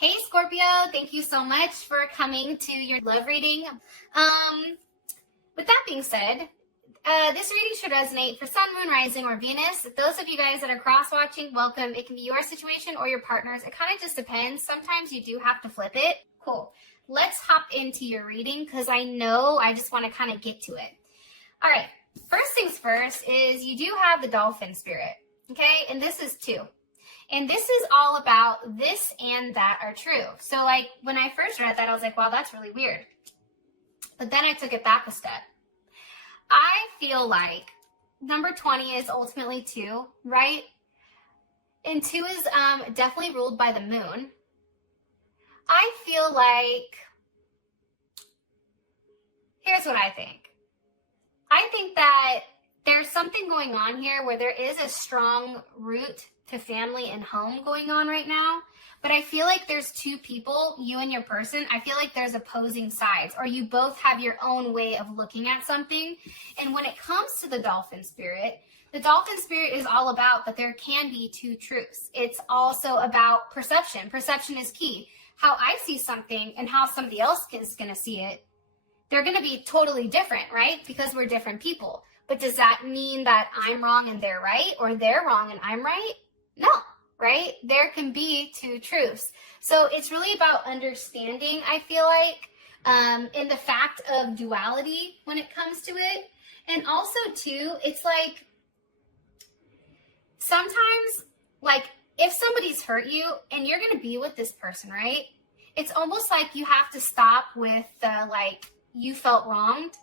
Hey Scorpio, thank you so much for coming to your love reading. With that being said, this reading should resonate for Sun, Moon, Rising, or Venus. Those of you guys that are cross-watching, welcome. It can be your situation or your partner's. It kind of just depends. Sometimes you do have to flip it. Cool. Let's hop into your reading because I know I just want to kind of get to it. All right. First things first is you do have the dolphin spirit, okay? And this is 2. And this is all about this and that are true. So like when I first read that, I was like, wow, that's really weird. But then I took it back a step. I feel like number 20 is ultimately 2, right? And 2 is definitely ruled by the moon. I feel like, here's what I think. I think that there's something going on here where there is a strong root to family and home going on right now. But I feel like there's 2 people, you and your person. I feel like there's opposing sides, or you both have your own way of looking at something. And when it comes to the dolphin spirit is all about that there can be 2 truths. It's also about perception. Perception is key. How I see something and how somebody else is going to see it, they're going to be totally different, right? Because we're different people. But does that mean that I'm wrong and they're right, or they're wrong and I'm right? No, right? There can be 2 truths. So it's really about understanding, I feel like, in the fact of duality when it comes to it. And also, too, it's like sometimes, like, if somebody's hurt you and you're going to be with this person, right? It's almost like you have to stop with the, like, you felt wronged.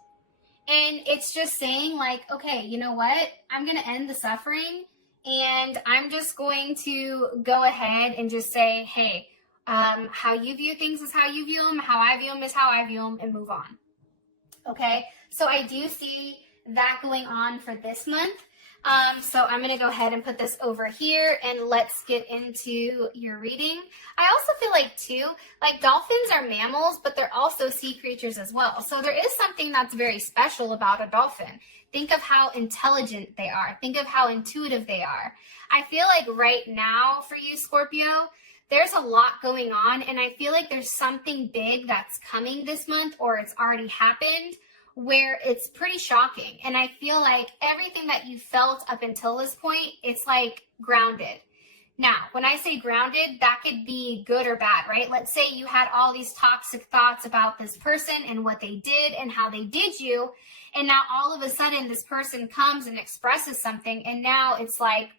And it's just saying, like, okay, you know what? I'm going to end the suffering. And I'm just going to go ahead and just say, hey, how you view things is how you view them. How I view them is how I view them, and move on. Okay? So I do see that going on for this month. So I'm going to go ahead and put this over here, and let's get into your reading. I also feel like, too, like dolphins are mammals, but they're also sea creatures as well. So there is something that's very special about a dolphin. Think of how intelligent they are. Think of how intuitive they are. I feel like right now for you, Scorpio, there's a lot going on, and I feel like there's something big that's coming this month, or it's already happened, where it's pretty shocking. And I feel like everything that you felt up until this point, it's like grounded. Now, when I say grounded, that could be good or bad, right? Let's say you had all these toxic thoughts about this person and what they did and how they did you. And now all of a sudden this person comes and expresses something. And now it's like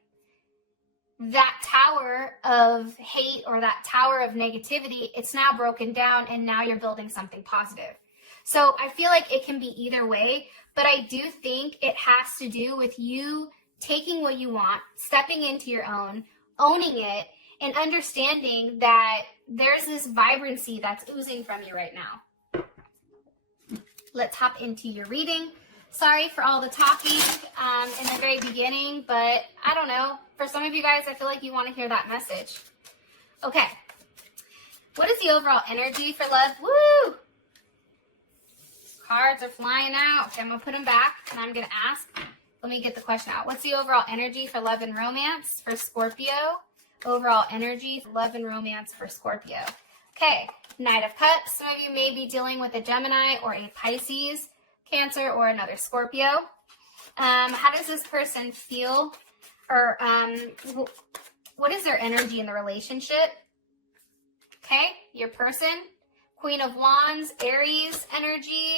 that tower of hate or that tower of negativity, it's now broken down, and now you're building something positive. So I feel like it can be either way, but I do think it has to do with you taking what you want, stepping into your own, owning it, and understanding that there's this vibrancy that's oozing from you right now. Let's hop into your reading. Sorry for all the talking in the very beginning, but I don't know. For some of you guys, I feel like you want to hear that message. Okay. What is the overall energy for love? Woo! Cards are flying out. Okay, I'm going to put them back, and I'm going to ask. Let me get the question out. What's the overall energy for love and romance for Scorpio? Overall energy for love and romance for Scorpio. Okay, Knight of Cups. Some of you may be dealing with a Gemini or a Pisces, Cancer, or another Scorpio. How does this person feel? Or what is their energy in the relationship? Okay, your person. Queen of Wands, Aries energy,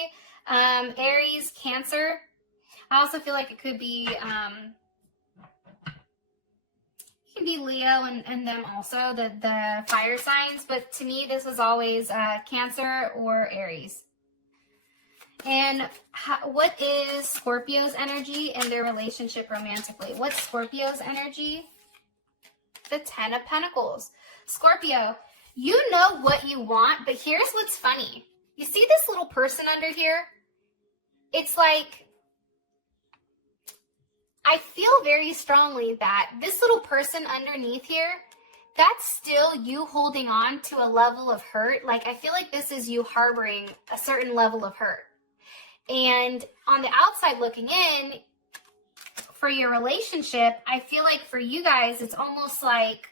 Aries, Cancer. I also feel like it could be, Leo and them also, the fire signs. But to me, this is always Cancer or Aries. And what is Scorpio's energy in their relationship romantically? What's Scorpio's energy? The 10 of Pentacles. Scorpio, you know what you want, but here's what's funny. You see this little person under here? It's like, I feel very strongly that this little person underneath here, that's still you holding on to a level of hurt. Like, I feel like this is you harboring a certain level of hurt. And on the outside looking in, for your relationship, I feel like for you guys, it's almost like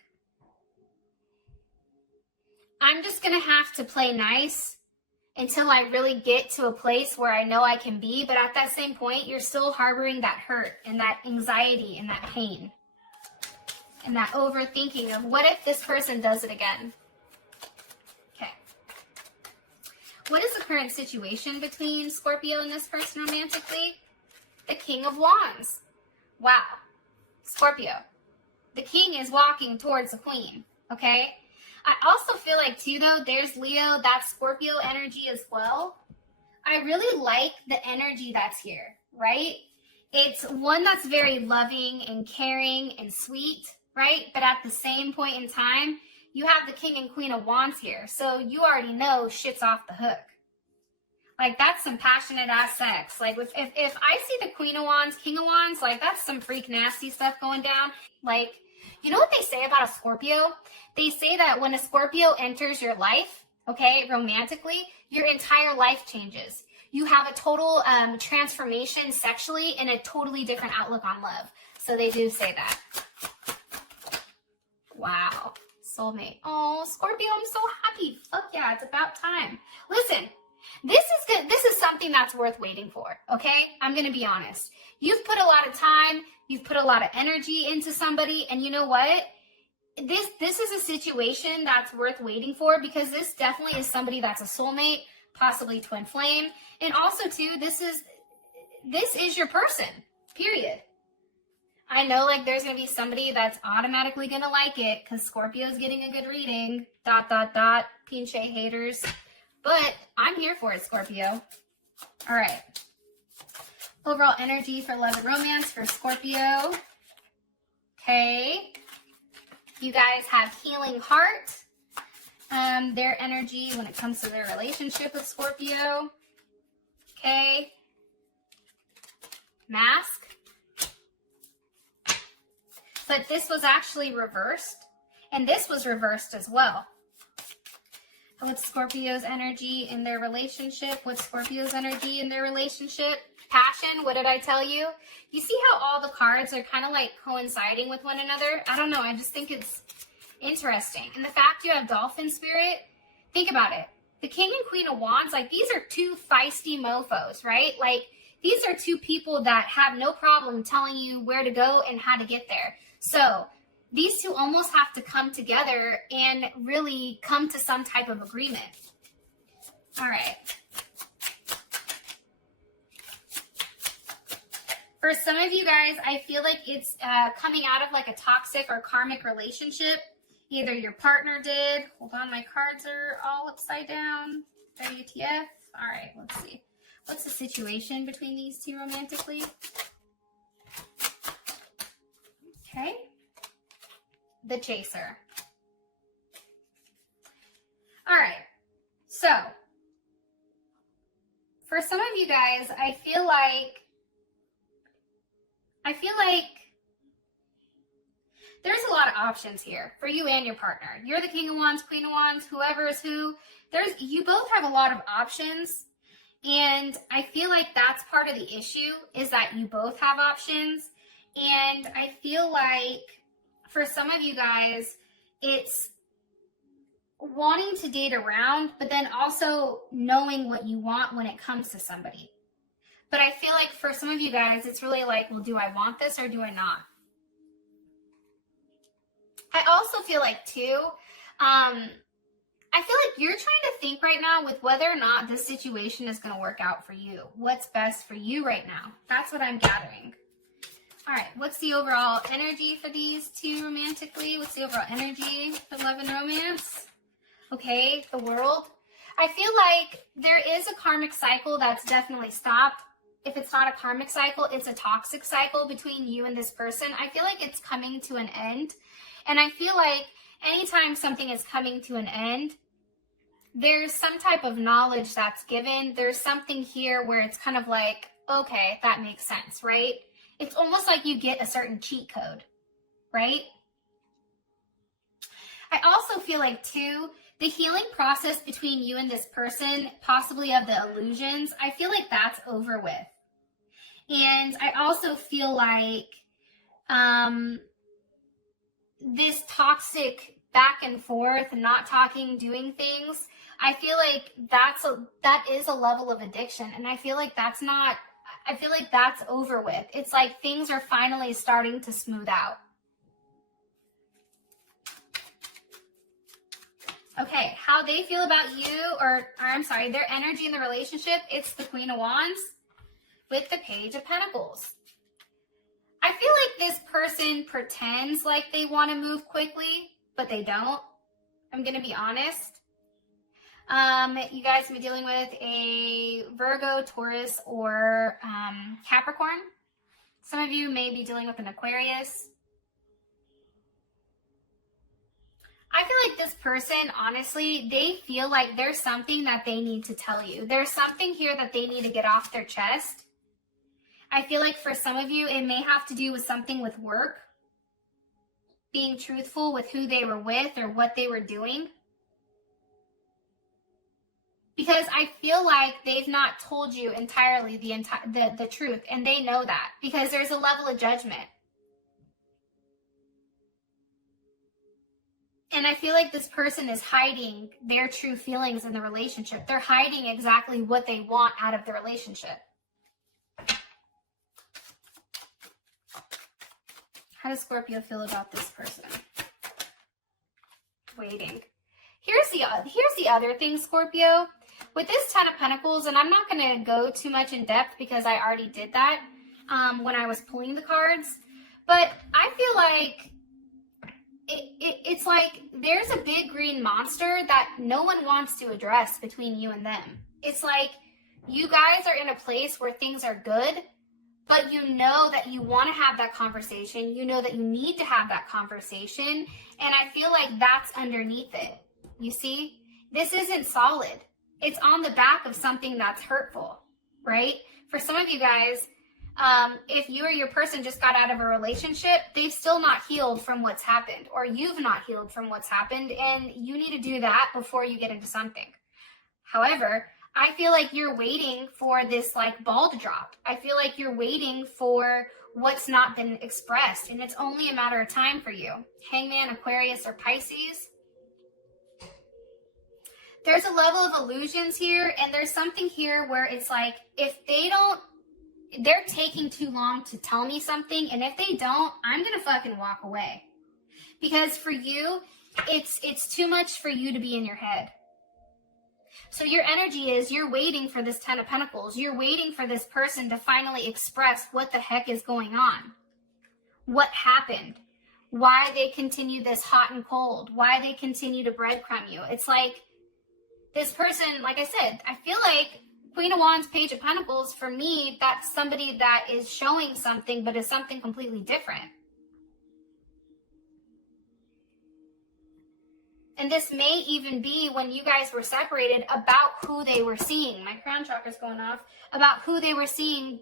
I'm just going to have to play nice until I really get to a place where I know I can be. But at that same point, you're still harboring that hurt and that anxiety and that pain and that overthinking of what if this person does it again? Okay. What is the current situation between Scorpio and this person romantically? The King of Wands. Wow. Scorpio. The king is walking towards the queen, okay? I also feel like, too, though, there's Leo, that's Scorpio energy as well. I really like the energy that's here, right? It's one that's very loving and caring and sweet, right? But at the same point in time, you have the King and Queen of Wands here. So you already know shit's off the hook. Like, that's some passionate ass sex. Like, if I see the Queen of Wands, King of Wands, like, that's some freak nasty stuff going down. Like, you know what they say about a Scorpio? They say that when a Scorpio enters your life, okay, romantically, your entire life changes. You have a total transformation sexually and a totally different outlook on love. So they do say that. Wow. Soulmate. Oh, Scorpio, I'm so happy. Fuck yeah, it's about time. Listen, this is good. This is something that's worth waiting for, okay? I'm going to be honest. You've put a lot of time, you've put a lot of energy into somebody, and you know what? This is a situation that's worth waiting for, because this definitely is somebody that's a soulmate, possibly twin flame. And also, too, this is your person, period. I know, like, there's going to be somebody that's automatically going to like it because Scorpio's getting a good reading, ... pinche haters. But I'm here for it, Scorpio. All right. Overall energy for love and romance for Scorpio. Okay. You guys have healing heart. Their energy when it comes to their relationship with Scorpio. Okay. Mask. But this was actually reversed. And this was reversed as well. What's Scorpio's energy in their relationship? What's Scorpio's energy in their relationship? Passion, what did I tell you? You see how all the cards are kind of like coinciding with one another? I don't know. I just think it's interesting. And the fact you have dolphin spirit, think about it. The King and Queen of Wands, like, these are two feisty mofos, right? Like, these are two people that have no problem telling you where to go and how to get there. So these two almost have to come together and really come to some type of agreement. All right. For some of you guys, I feel like it's coming out of like a toxic or karmic relationship. Either your partner did. Hold on, my cards are all upside down. WTF. All right, let's see. What's the situation between these two romantically? Okay. The Chaser. All right. So, for some of you guys, I feel like there's a lot of options here for you and your partner. You're the King of Wands, Queen of Wands, whoever is who. You both have a lot of options. And I feel like that's part of the issue, is that you both have options. And I feel like for some of you guys, it's wanting to date around, but then also knowing what you want when it comes to somebody. But I feel like for some of you guys, it's really like, well, do I want this or do I not? I also feel like, too, I feel like you're trying to think right now with whether or not this situation is going to work out for you. What's best for you right now? That's what I'm gathering. All right, what's the overall energy for these two romantically? What's the overall energy for love and romance? Okay, the World. I feel like there is a karmic cycle that's definitely stopped. If it's not a karmic cycle, it's a toxic cycle between you and this person. I feel like it's coming to an end. And I feel like anytime something is coming to an end, there's some type of knowledge that's given. There's something here where it's kind of like, okay, that makes sense, right? It's almost like you get a certain cheat code, right? I also feel like, too, the healing process between you and this person, possibly of the illusions, I feel like that's over with. And I also feel like this toxic back and forth, not talking, doing things, I feel like that is a level of addiction. And I feel like that's over with. It's like things are finally starting to smooth out. Okay, how they feel about you, or I'm sorry, their energy in the relationship, it's the Queen of Wands with the Page of Pentacles. I feel like this person pretends like they want to move quickly, but they don't. I'm going to be honest. You guys may be dealing with a Virgo, Taurus, or Capricorn. Some of you may be dealing with an Aquarius. I feel like this person, honestly, they feel like there's something that they need to tell you. There's something here that they need to get off their chest. I feel like for some of you, it may have to do with something with work, being truthful with who they were with or what they were doing. Because I feel like they've not told you entirely the truth, and they know that because there's a level of judgment. And I feel like this person is hiding their true feelings in the relationship. They're hiding exactly what they want out of the relationship. How does Scorpio feel about this person? Waiting. Here's the other thing, Scorpio. With this Ten of Pentacles, and I'm not going to go too much in depth because I already did that when I was pulling the cards. But I feel like it's like there's a big green monster that no one wants to address between you and them. It's like you guys are in a place where things are good, but you know that you want to have that conversation. You know that you need to have that conversation. And I feel like that's underneath it. You see, this isn't solid. It's on the back of something that's hurtful, right? For some of you guys, if you or your person just got out of a relationship, they've still not healed from what's happened, or you've not healed from what's happened, and you need to do that before you get into something. However, I feel like you're waiting for this like ball to drop. I feel like you're waiting for what's not been expressed, and it's only a matter of time for you. Hangman, Aquarius, or Pisces. There's a level of illusions here, and there's something here where it's like, if they're taking too long to tell me something, and if they don't, I'm gonna fucking walk away. Because for you, it's too much for you to be in your head. So your energy is you're waiting for this Ten of Pentacles. You're waiting for this person to finally express what the heck is going on. What happened? Why they continue this hot and cold? Why they continue to breadcrumb you? It's like this person, like I said, I feel like Queen of Wands, Page of Pentacles, for me, that's somebody that is showing something, but is something completely different. And this may even be when you guys were separated about who they were seeing. My crown chakra's going off. About who they were seeing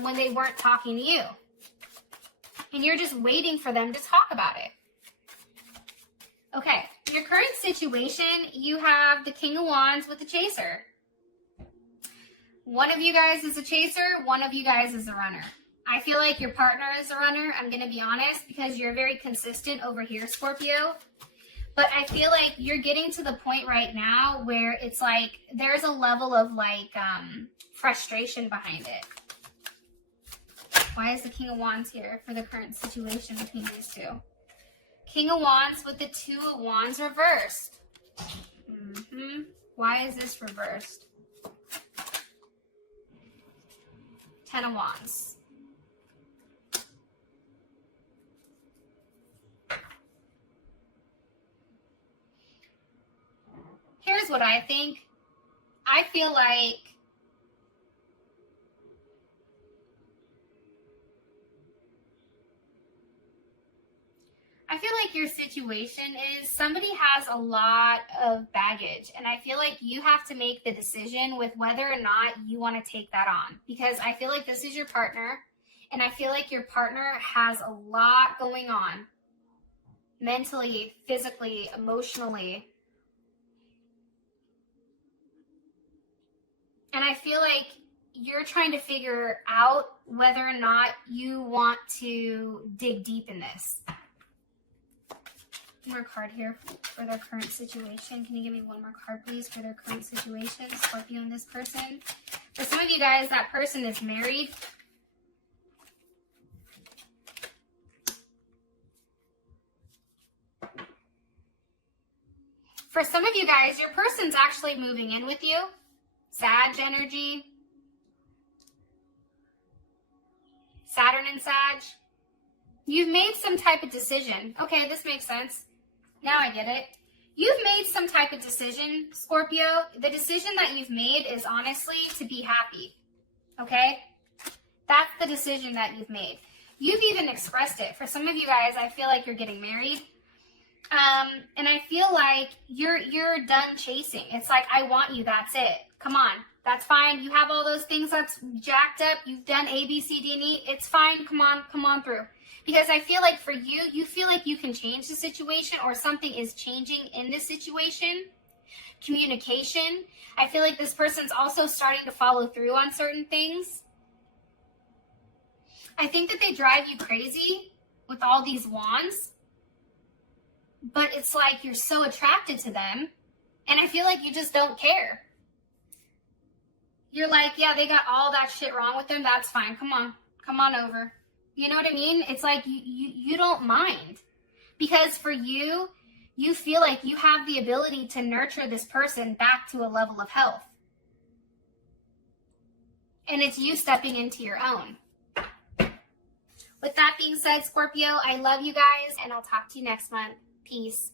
when they weren't talking to you. And you're just waiting for them to talk about it. Okay, your current situation, you have the King of Wands with the Chaser. One of you guys is a chaser, one of you guys is a runner. I feel like your partner is a runner, I'm going to be honest, because you're very consistent over here, Scorpio. But I feel like you're getting to the point right now where it's like there's a level of like frustration behind it. Why is the King of Wands here for the current situation between these two? King of Wands with the Two of Wands reversed. Why is this reversed? Ten of Wands. Here's what I think. I feel like your situation is somebody has a lot of baggage, and I feel like you have to make the decision with whether or not you want to take that on, because I feel like this is your partner, and I feel like your partner has a lot going on mentally, physically, emotionally. And I feel like you're trying to figure out whether or not you want to dig deep in this. One more card here for their current situation. Can you give me one more card, please, for their current situation? Scorpio and this person. For some of you guys, that person is married. For some of you guys, your person's actually moving in with you. Sag energy. Saturn and Sag. You've made some type of decision. Okay, this makes sense. Now I get it. You've made some type of decision, Scorpio. The decision that you've made is honestly to be happy. Okay? That's the decision that you've made. You've even expressed it. For some of you guys, I feel like you're getting married. And I feel like you're done chasing. It's like, I want you, that's it. Come on, that's fine. You have all those things that's jacked up. You've done A, B, C, D, and E. It's fine. Come on through. Because I feel like for you, you feel like you can change the situation or something is changing in this situation. Communication. I feel like this person's also starting to follow through on certain things. I think that they drive you crazy with all these wands. But it's like you're so attracted to them. And I feel like you just don't care. You're like, yeah, they got all that shit wrong with them. That's fine. Come on over. You know what I mean? It's like you don't mind. Because for you, you feel like you have the ability to nurture this person back to a level of health. And it's you stepping into your own. With that being said, Scorpio, I love you guys, and I'll talk to you next month. Peace.